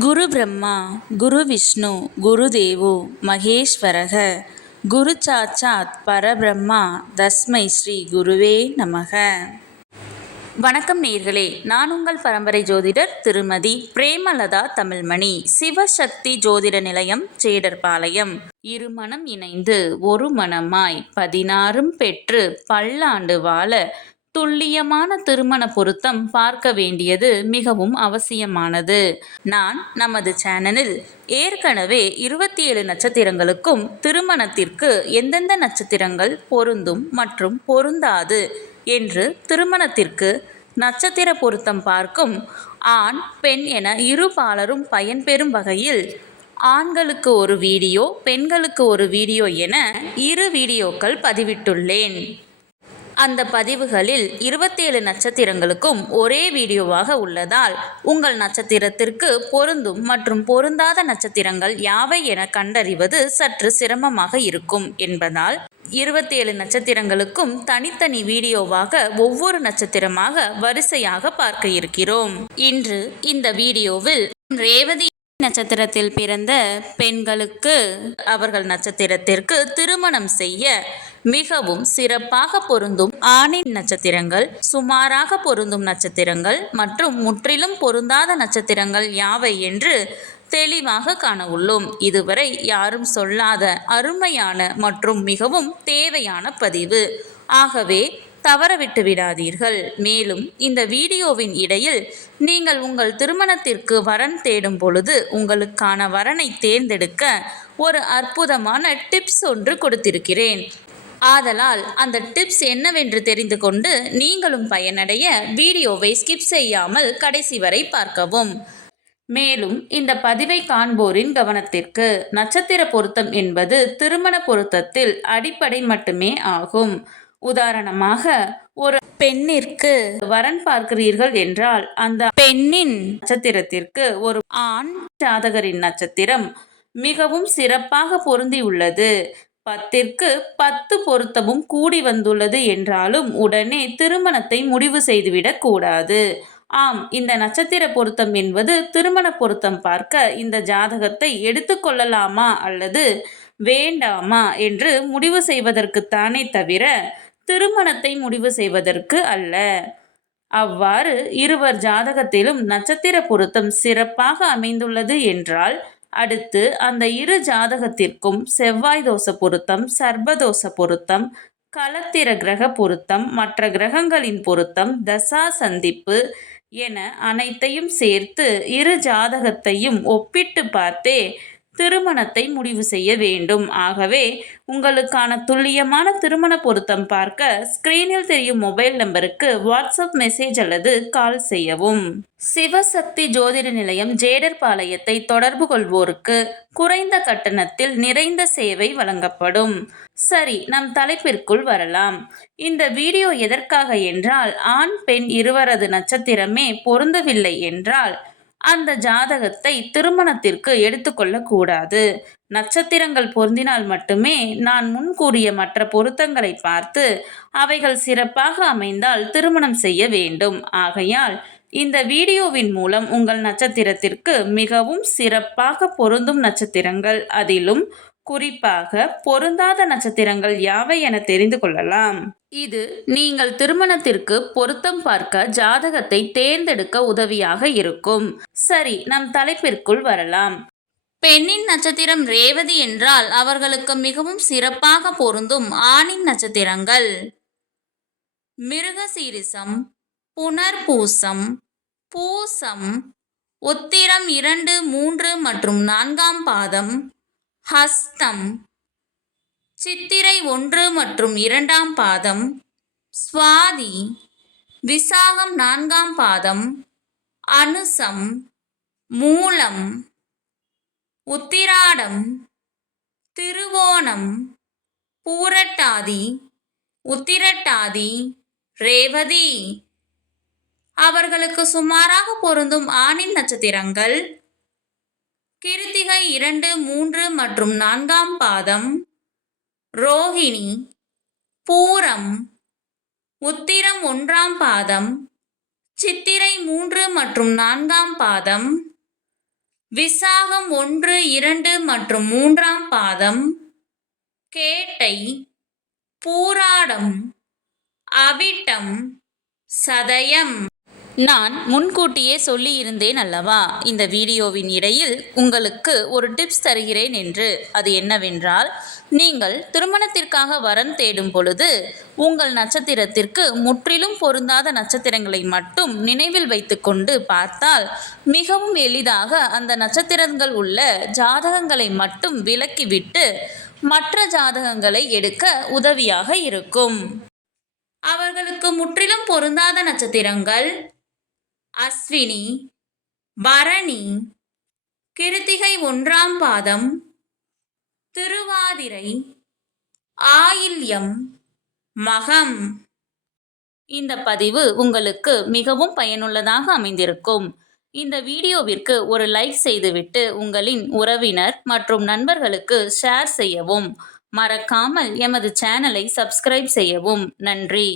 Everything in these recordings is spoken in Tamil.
குரு பிரம்மா குரு விஷ்ணு குரு தேவோ மகேஸ்வரக குரு சாட்சாத் பரபிரம்மா தஸ்மை ஸ்ரீ குருவே நமக. வணக்கம் நேயர்களே, நான் உங்கள் பரம்பரை ஜோதிடர் திருமதி பிரேமலதா தமிழ்மணி. சிவசக்தி ஜோதிட நிலையம், ஜேடர்பாளையம். இருமனம் இணைந்து ஒரு மனமாய் 16 பெற்று பல்லாண்டு வாழ துல்லியமான திருமண பொருத்தம் பார்க்க வேண்டியது மிகவும் அவசியமானது. நான் நமது சேனலில் ஏற்கனவே 27 நட்சத்திரங்களுக்கும் திருமணத்திற்கு எந்தெந்த நட்சத்திரங்கள் பொருந்தும் மற்றும் பொருந்தாது என்று திருமணத்திற்கு நட்சத்திர பொருத்தம் பார்க்கும் ஆண் பெண் என இரு பாலரும் பயன்பெறும் வகையில் ஆண்களுக்கு ஒரு வீடியோ, பெண்களுக்கு ஒரு வீடியோ என 2 வீடியோக்கள் பதிவிட்டுள்ளேன். அந்த பதிவுகளில் 27 நட்சத்திரங்களுக்கும் ஒரே வீடியோவாக உள்ளதால் உங்கள் நட்சத்திரத்திற்கு பொருந்தும் மற்றும் பொருந்தாத நட்சத்திரங்கள் யாவை என கண்டறிவது சற்று சிரமமாக இருக்கும் என்பதால் 27 நட்சத்திரங்களுக்கும் தனித்தனி வீடியோவாக ஒவ்வொரு நட்சத்திரமாக வரிசையாக பார்க்க இருக்கிறோம். இன்று இந்த வீடியோவில் ரேவதி நட்சத்திரத்தில் பிறந்த பெண்களுக்கு அவர்கள் நட்சத்திரத்திற்கு திருமணம் செய்ய மிகவும் சிறப்பாக பொருந்தும் ஆணின் நட்சத்திரங்கள், சுமாராக பொருந்தும் நட்சத்திரங்கள் மற்றும் முற்றிலும் பொருந்தாத நட்சத்திரங்கள் யாவை என்று தெளிவாக காண உள்ளோம். இதுவரை யாரும் சொல்லாத அருமையான மற்றும் மிகவும் தேவையான பதிவு. ஆகவே தவறவிட்டு விடாதீர்கள். மேலும் இந்த வீடியோவின் இடையில் நீங்கள் உங்கள் திருமணத்திற்கு வரன் தேடும் பொழுது உங்களுக்கான வரனை தேர்ந்தெடுக்க ஒரு அற்புதமான டிப்ஸ் ஒன்று கொடுத்திருக்கிறேன். ஆதலால் அந்த டிப்ஸ் என்னவென்று தெரிந்து கொண்டு நீங்களும் பயனடைய வீடியோவை ஸ்கிப் செய்யாமல் கடைசி வரை பார்க்கவும். மேலும் இந்த பதிவை காண்போரின் கவனத்திற்கு, நட்சத்திர பொருத்தம் என்பது திருமண பொருத்தத்தில் அடிப்படை மட்டுமே ஆகும். உதாரணமாக, ஒரு பெண்ணிற்கு வரன் பார்க்கிறீர்கள் என்றால் அந்த பெண்ணின் நட்சத்திரத்திற்கு ஒரு ஆண் ஜாதகரின் நட்சத்திரம் மிகவும் சிறப்பாக பொருந்தி உள்ளது, 10ற்கு 10 பொருத்தமும் கூடி வந்துள்ளது என்றாலும் உடனே திருமணத்தை முடிவு செய்துவிடக் கூடாது. ஆம், இந்த நட்சத்திர பொருத்தம் என்பது திருமண பொருத்தம் பார்க்க இந்த ஜாதகத்தை எடுத்துக்கொள்ளலாமா அல்லது வேண்டாமா என்று முடிவு செய்வதற்குத்தானே தவிர திருமணத்தை முடிவு செய்வதற்கு அல்ல. அவ்வாறு இருவர் ஜாதகத்திலும் நட்சத்திர பொருத்தம் சிறப்பாக அமைந்துள்ளது என்றால் அடுத்து அந்த இரு ஜாதகத்திற்கும் செவ்வாய் தோஷ பொருத்தம், சர்ப்பதோஷ பொருத்தம், களத்திர கிரக பொருத்தம், மற்ற கிரகங்களின் பொருத்தம், தசா சந்திப்பு என அனைத்தையும் சேர்த்து இரு ஜாதகத்தையும் ஒப்பிட்டு பார்த்தே திருமணத்தை முடிவு செய்ய வேண்டும். ஆகவே உங்களுக்கான துல்லியமான திருமண பொருத்தம் பார்க்க ஸ்கிரீனில் தெரியும் மொபைல் நம்பருக்கு வாட்ஸ்அப் மெசேஜ் அல்லது கால் செய்யவும். சிவசக்தி ஜோதிட நிலையம், ஜேடர்பாளையத்தை தொடர்பு கொள்வோருக்கு குறைந்த கட்டணத்தில் நிறைந்த சேவை வழங்கப்படும். சரி, நம் தலைப்பிற்குள் வரலாம். இந்த வீடியோ எதற்காக என்றால், ஆண் பெண் இருவரது நட்சத்திரமே பொருந்தவில்லை என்றால் அந்த ஜாதகத்தை திருமணத்திற்கு எடுத்துக்கொள்ளக்கூடாது. நட்சத்திரங்கள் பொருந்தினால் மட்டுமே நான் முன் கூறிய மற்ற பொருத்தங்களை பார்த்து அவைகள் சிறப்பாக அமைந்தால் திருமணம் செய்ய வேண்டும். ஆகையால் இந்த வீடியோவின் மூலம் உங்கள் நட்சத்திரத்திற்கு மிகவும் சிறப்பாக பொருந்தும் நட்சத்திரங்கள், அதிலும் குறிப்பாக பொருந்தாத நட்சத்திரங்கள் யாவை என தெரிந்து கொள்ளலாம். இது நீங்கள் திருமணத்திற்கு பொருத்தம் பார்க்க ஜாதகத்தை தேர்ந்தெடுக்க உதவியாக இருக்கும். சரி, நம் தலைப்பிற்குள் வரலாம். பெண்ணின் நட்சத்திரம் ரேவதி என்றால் அவர்களுக்கு மிகவும் சிறப்பாக பொருந்தும் ஆணின் நட்சத்திரங்கள் மிருகசீரிசம், புனர்பூசம், பூசம், உத்திரம் 2, 3 மற்றும் 4ஆம் பாதம், ஹஸ்தம், சித்திரை 1 மற்றும் 2ஆம் பாதம், சுவாதி, விசாகம் 4ஆம் பாதம், அனுசம், மூலம், உத்திராடம், திருவோணம், பூரட்டாதி, உத்திரட்டாதி, ரேவதி. அவர்களுக்கு சுமாராக பொருந்தும் ஆணின் நட்சத்திரங்கள் கிருத்திகை 2, 3 மற்றும் 4ஆம் பாதம், ரோஹிணி, பூரம், உத்திரம் 1ஆம் பாதம், சித்திரை 3 மற்றும் 4ஆம் பாதம், விசாகம் 1, 2 மற்றும் 3ஆம் பாதம், கேட்டை, பூராடம், அவிட்டம், சதயம். நான் முன்கூட்டியே சொல்லியிருந்தேன் அல்லவா, இந்த வீடியோவின் இடையில் உங்களுக்கு ஒரு டிப்ஸ் தருகிறேன் என்று. அது என்னவென்றால், நீங்கள் திருமணத்திற்காக வரன் தேடும் பொழுது உங்கள் நட்சத்திரத்திற்கு முற்றிலும் பொருந்தாத நட்சத்திரங்களை மட்டும் நினைவில் வைத்துக்கொண்டு பார்த்தால் மிகவும் எளிதாக அந்த நட்சத்திரங்கள் உள்ள ஜாதகங்களை மட்டும் விலக்கிவிட்டு மற்ற ஜாதகங்களை எடுக்க உதவியாக இருக்கும். அவர்களுக்கு முற்றிலும் பொருந்தாத நட்சத்திரங்கள் அஸ்வினி, பரணி, கிருத்திகை 1ஆம் பாதம், திருவாதிரை, ஆயில்யம், மகம். இந்த பதிவு உங்களுக்கு மிகவும் பயனுள்ளதாக அமைந்திருக்கும். இந்த வீடியோவிற்கு ஒரு லைக் செய்துவிட்டு உங்களின் உறவினர் மற்றும் நண்பர்களுக்கு ஷேர் செய்யவும். மறக்காமல் எமது சேனலை சப்ஸ்கிரைப் செய்யவும். நன்றி.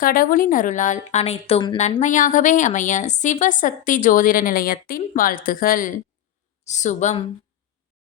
கடவுளின் அருளால் அனைத்தும் நன்மையாகவே அமைய சிவசக்தி ஜோதிட நிலையத்தின் வாழ்த்துகள். சுபம்.